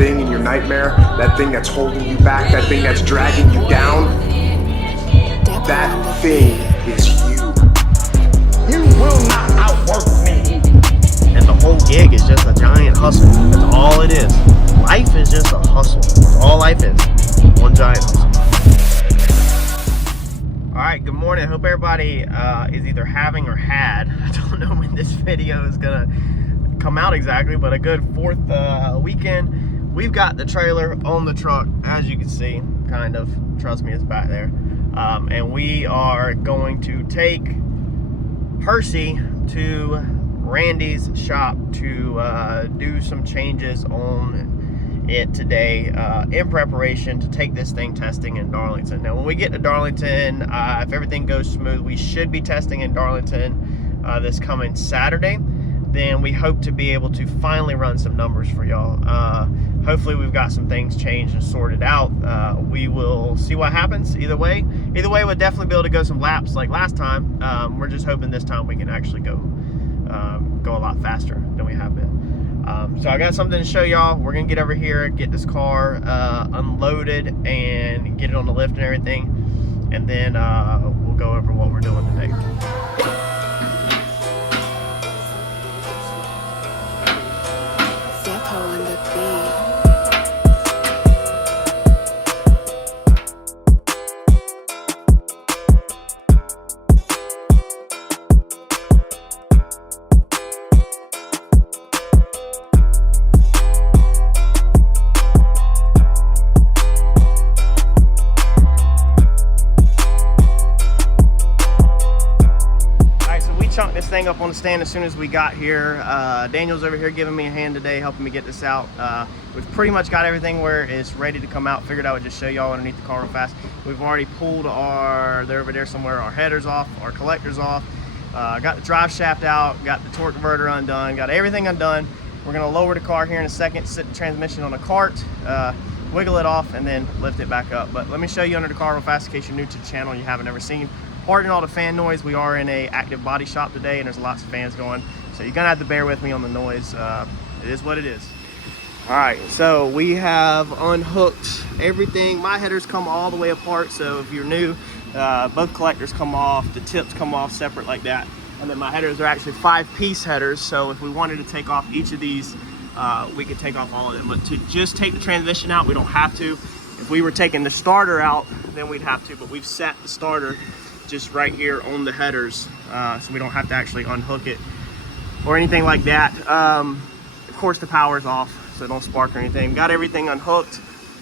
thing in your nightmare, that thing that's holding you back, that thing that's dragging you down, that thing is you. You will not outwork me. And the whole gig is just a giant hustle. That's all it is. Life is just a hustle. That's all life is. One giant hustle. Alright, good morning. I hope everybody is either having or had, I don't know when this video is going to come out exactly, but a good 4th weekend. We've got the trailer on the truck, as you can see, kind of. Trust me, it's back there. And we are going to take Percy to Randy's shop to do some changes on it today in preparation to take this thing testing in Darlington. Now when we get to Darlington, if everything goes smooth, we should be testing in Darlington this coming Saturday. Then we hope to be able to finally run some numbers for y'all. Hopefully we've got some things changed and sorted out. We will see what happens. Either way we'll definitely be able to go some laps like last time. We're just hoping this time we can actually go a lot faster than we have been. So I got something to show y'all. We're gonna get over here, get this car unloaded and get it on the lift and everything, and then we'll go over what we're doing today. This thing up on the stand as soon as we got here. Daniel's over here giving me a hand today, helping me get this out. We've pretty much got everything where it's ready to come out. Figured I would just show y'all underneath the car real fast. We've already pulled they're over there somewhere, our headers off, our collectors off. Got the drive shaft out, got the torque converter undone, got everything undone. We're gonna lower the car here in a second, sit the transmission on a cart, wiggle it off, and then lift it back up. But let me show you under the car real fast in case you're new to the channel and you haven't ever seen. Pardon all the fan noise. We are in a active body shop today and there's lots of fans going, so you're gonna have to bear with me on the noise. It is what it is. All right, so we have unhooked everything. My headers come all the way apart, so if you're new, both collectors come off, the tips come off separate like that, and then my headers are actually 5-piece headers, so if we wanted to take off each of these, we could take off all of them. But to just take the transmission out, we don't have to. If we were taking the starter out, then we'd have to, but we've set the starter just right here on the headers, so we don't have to actually unhook it or anything like that. Of course the power's off, so don't spark or anything. Got everything unhooked,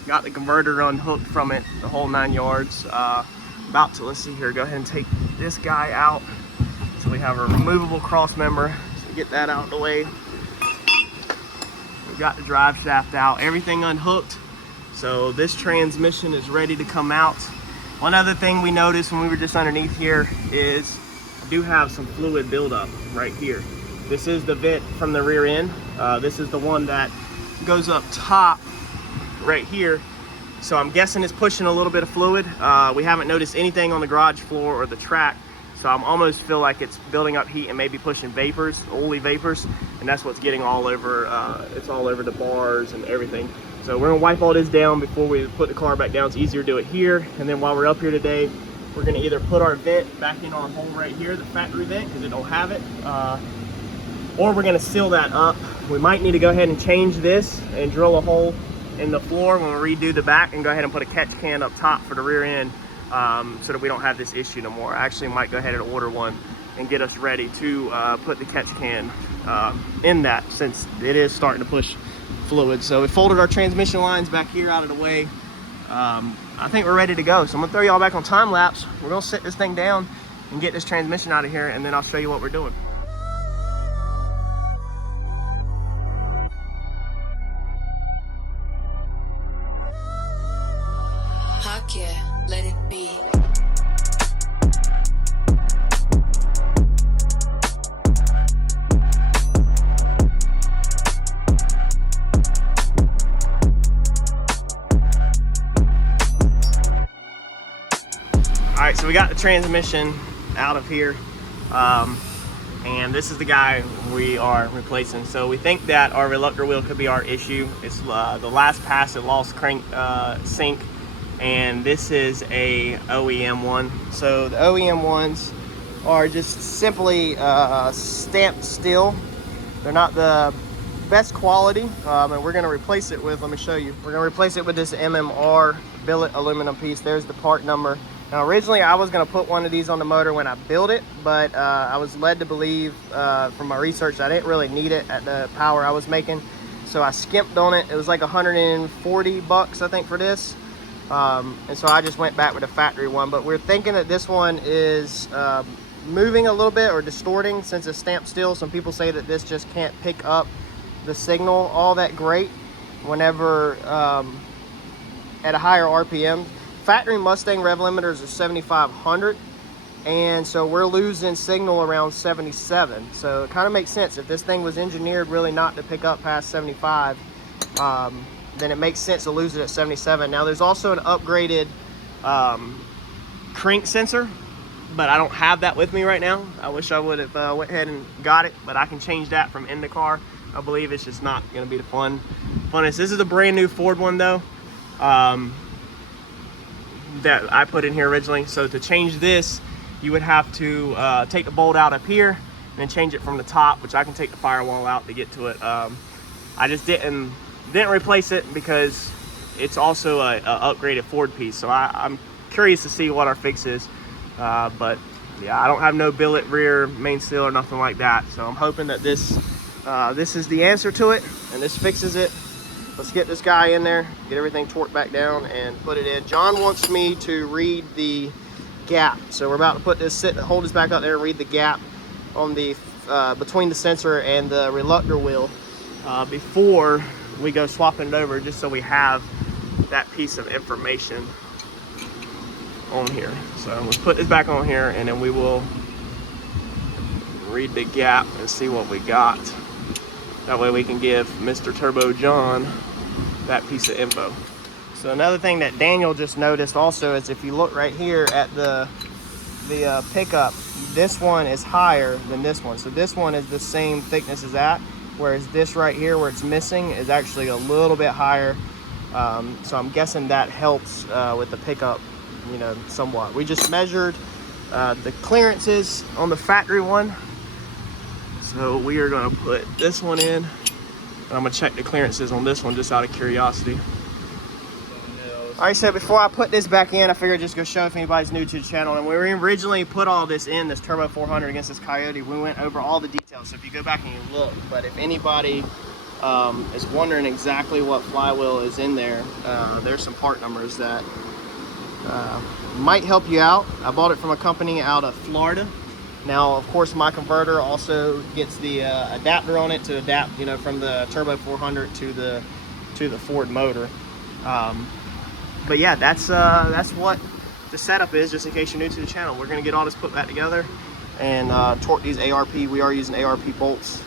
got the converter unhooked from it, the whole 9 yards. About to, let's see here, go ahead and take this guy out. So we have a removable cross member, so get that out of the way. We've got the drive shaft out, everything unhooked. So this transmission is ready to come out. One other thing we noticed when we were just underneath here is I do have some fluid buildup right here. This is the vent from the rear end. This is the one that goes up top right here. So I'm guessing it's pushing a little bit of fluid. We haven't noticed anything on the garage floor or the track. So I'm almost feel like it's building up heat and maybe pushing vapors, oily vapors. And that's what's getting all over, it's all over the bars and everything. So we're gonna wipe all this down before we put the car back down. It's easier to do it here. And then while we're up here today, we're gonna either put our vent back in our hole right here, the factory vent, because it don't have it, or we're gonna seal that up. We might need to go ahead and change this and drill a hole in the floor when we redo the back and go ahead and put a catch can up top for the rear end, so that we don't have this issue no more. I actually might go ahead and order one and get us ready to put the catch can in that, since it is starting to push fluid. So we folded our transmission lines back here out of the way. I think we're ready to go. So I'm gonna throw y'all back on time lapse. We're gonna sit this thing down and get this transmission out of here, and then I'll show you what we're doing. Heck yeah, let it be. All right, so we got the transmission out of here. and this is the guy we are replacing. So we think that our reluctor wheel could be our issue. It's the last pass it lost crank sync, and this is a OEM one. So the OEM ones are just simply stamped steel. They're not the best quality, and we're going to replace it with, let me show you, we're going to replace it with this MMR Billet aluminum piece. There's the part number. Now originally I was going to put one of these on the motor when I built it, but I was led to believe from my research that I didn't really need it at the power I was making, so I skimped on it. It was like 140 bucks I think for this, and so I just went back with a factory one. But we're thinking that this one is moving a little bit or distorting since it's stamped steel. Some people say that this just can't pick up the signal all that great whenever at a higher RPM. Factory Mustang rev limiters are 7,500, and so we're losing signal around 77. So it kind of makes sense. If this thing was engineered really not to pick up past 75, then it makes sense to lose it at 77. Now there's also an upgraded crank sensor, but I don't have that with me right now. I wish I would have went ahead and got it, but I can change that from in the car. I believe it's just not going to be the funnest. This is a brand new Ford one though, that I put in here originally. So to change this, you would have to take the bolt out up here and then change it from the top, which I can take the firewall out to get to it. I just didn't replace it because it's also a upgraded Ford piece. So I'm curious to see what our fix is. But yeah, I don't have no billet rear main seal or nothing like that. So I'm hoping that this is the answer to it and this fixes it. Let's get this guy in there, get everything torqued back down and put it in. John wants me to read the gap. So we're about to put this, hold this back up there and read the gap on the between the sensor and the reluctor wheel before we go swapping it over, just so we have that piece of information on here. So we'll put this back on here and then we will read the gap and see what we got. That way we can give Mr. Turbo John that piece of info. So another thing that Daniel just noticed also is if you look right here at the pickup, this one is higher than this one. So this one is the same thickness as that, whereas this right here where it's missing is actually a little bit higher. So I'm guessing that helps with the pickup, you know, somewhat. We just measured the clearances on the factory one. So we are gonna put this one in. I'm gonna check the clearances on this one just out of curiosity. All right, so before I put this back in, I figured just go show if anybody's new to the channel. And when we originally put all this in, this Turbo 400 against this Coyote, we went over all the details. So if you go back and you look, but if anybody is wondering exactly what flywheel is in there, there's some part numbers that might help you out. I bought it from a company out of Florida. Now, of course, my converter also gets the adapter on it to adapt, you know, from the Turbo 400 to the Ford motor. But yeah, that's what the setup is. Just in case you're new to the channel, we're gonna get all this put back together and torque these ARP. We are using ARP bolts.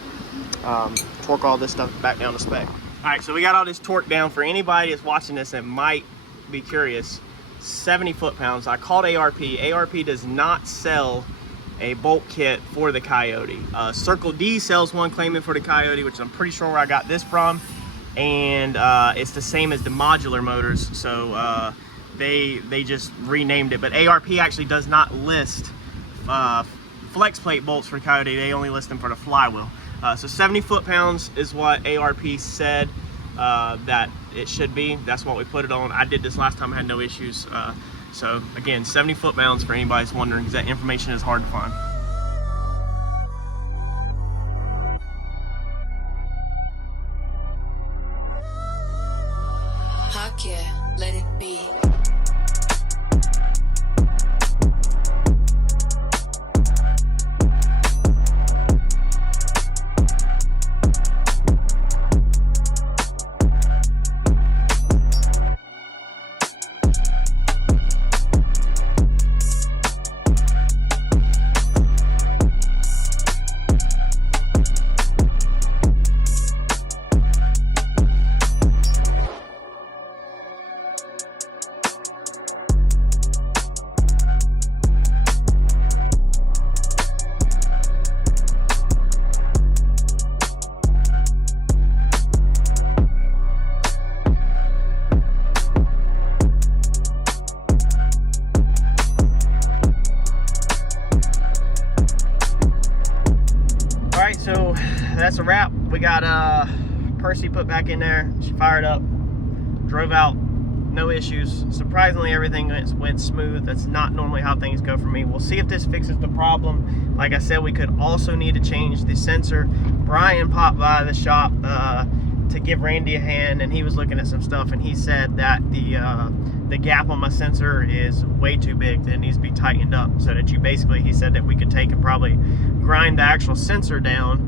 Torque all this stuff back down to spec. All right, so we got all this torque down. For anybody that's watching this and might be curious, 70 foot-pounds. I called ARP. ARP does not sell a bolt kit for the Coyote. Circle D sells one claiming for the Coyote, which I'm pretty sure where I got this from, and it's the same as the modular motors, so they just renamed it. But ARP actually does not list flex plate bolts for Coyote. They only list them for the flywheel. So 70 foot-pounds is what ARP said that it should be. That's what we put it on. I did this last time, I had no issues. So again, 70 foot-pounds for anybody who's wondering, because that information is hard to find. Heck yeah, let it be. got Percy put back in there. She fired up, drove out, no issues. Surprisingly, everything went smooth. That's not normally how things go for me. We'll see if this fixes the problem. Like I said, we could also need to change the sensor. Brian popped by the shop to give Randy a hand, and he was looking at some stuff, and he said that the gap on my sensor is way too big, that it needs to be tightened up, so that he said that we could take and probably grind the actual sensor down,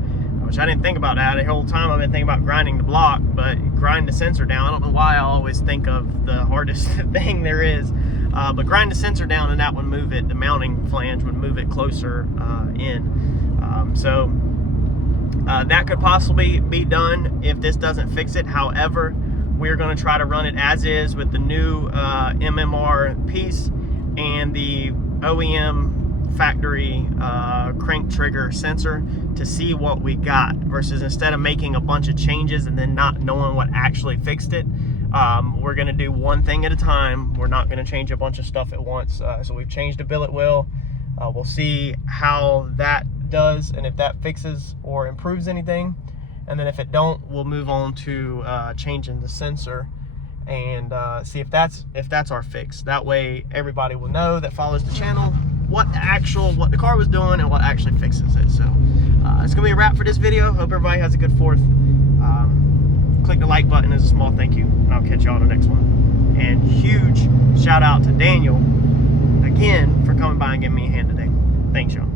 which I didn't think about that. The whole time I've been thinking about grinding the block, but grind the sensor down. I don't know why I always think of the hardest thing there is, but grind the sensor down, and that would move it, the mounting flange would move it closer in. So that could possibly be done if this doesn't fix it. However, we're going to try to run it as is with the new MMR piece and the OEM factory crank trigger sensor to see what we got, versus instead of making a bunch of changes and then not knowing what actually fixed it. We're going to do one thing at a time. We're not going to change a bunch of stuff at once. So we've changed the billet wheel. We'll see how that does and if that fixes or improves anything, and then if it don't, we'll move on to changing the sensor and see if that's our fix. That way everybody will know that follows the channel what the car was doing and what actually fixes it. So it's gonna be a wrap for this video. Hope everybody has a good 4th. Click the like button as a small thank you, and I'll catch y'all on the next one. And huge shout out to Daniel again for coming by and giving me a hand today. Thanks, y'all.